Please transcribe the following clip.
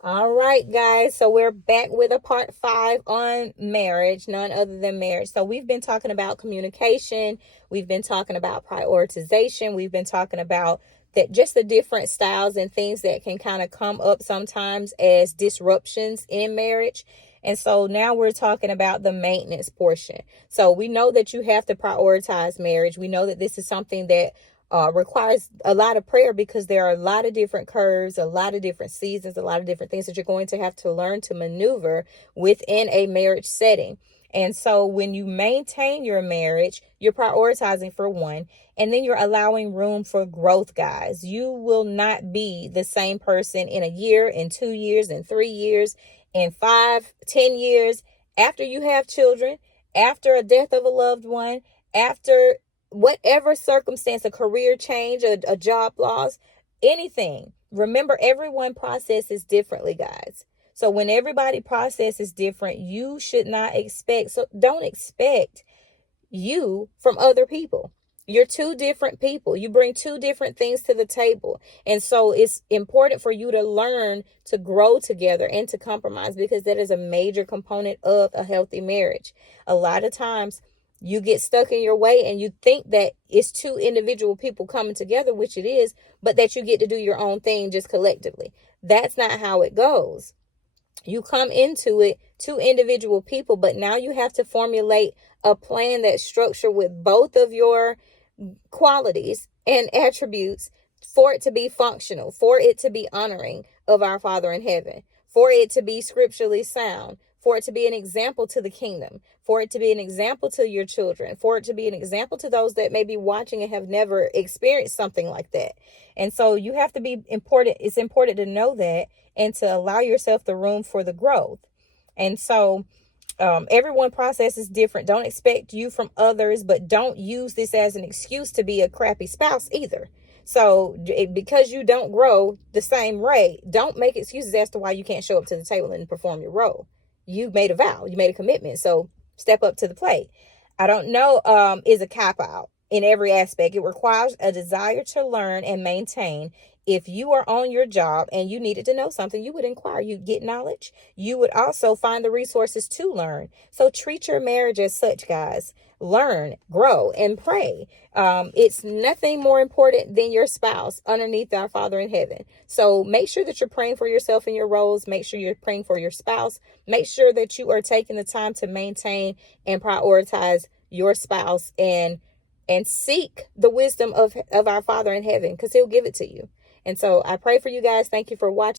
All right, guys. So we're back with a part 5 on marriage, none other than marriage. So we've been talking about communication. We've been talking about prioritization. We've been talking about that just the different styles and things that can kind of come up sometimes as disruptions in marriage. And so now we're talking about the maintenance portion. So we know that you have to prioritize marriage. We know that this is something that requires a lot of prayer because there are a lot of different curves, a lot of different seasons, a lot of different things that you're going to have to learn to maneuver within a marriage setting. And so when you maintain your marriage, you're prioritizing for one, and then you're allowing room for growth, guys. You will not be the same person in a year, in 2 years, in 3 years, in 5, 10 years, after you have children, after a death of a loved one, after whatever circumstance, a career change, a job loss, anything. Remember, everyone processes differently, guys. So when everybody processes different, you should not expect, so don't expect you from other people. You're two different people. You bring two different things to the table. And so it's important for you to learn to grow together and to compromise because that is a major component of a healthy marriage. A lot of times you get stuck in your way and you think that it's two individual people coming together, which it is, but that you get to do your own thing just collectively. That's not how it goes. You come into it two individual people, but now you have to formulate a plan that's structured with both of your qualities and attributes for it to be functional, for it to be honoring of our Father in heaven, for it to be scripturally sound, for it to be an example to the kingdom, for it to be an example to your children, for it to be an example to those that may be watching and have never experienced something like that. And so you have to be important. It's important to know that and to allow yourself the room for the growth. And so everyone process is different. Don't expect you from others, but don't use this as an excuse to be a crappy spouse either. So because you don't grow the same rate, don't make excuses as to why you can't show up to the table and perform your role. You made a vow, you made a commitment, so step up to the plate. I don't know is a cop out in every aspect. It requires a desire to learn and maintain. If you are on your job and you needed to know something, you would inquire, you'd get knowledge. You would also find the resources to learn. So treat your marriage as such, guys. Learn, grow, and pray. It's nothing more important than your spouse underneath our Father in heaven. So make sure that you're praying for yourself in your roles. Make sure you're praying for your spouse. Make sure that you are taking the time to maintain and prioritize your spouse and seek the wisdom of our Father in heaven because he'll give it to you. And so I pray for you guys. Thank you for watching.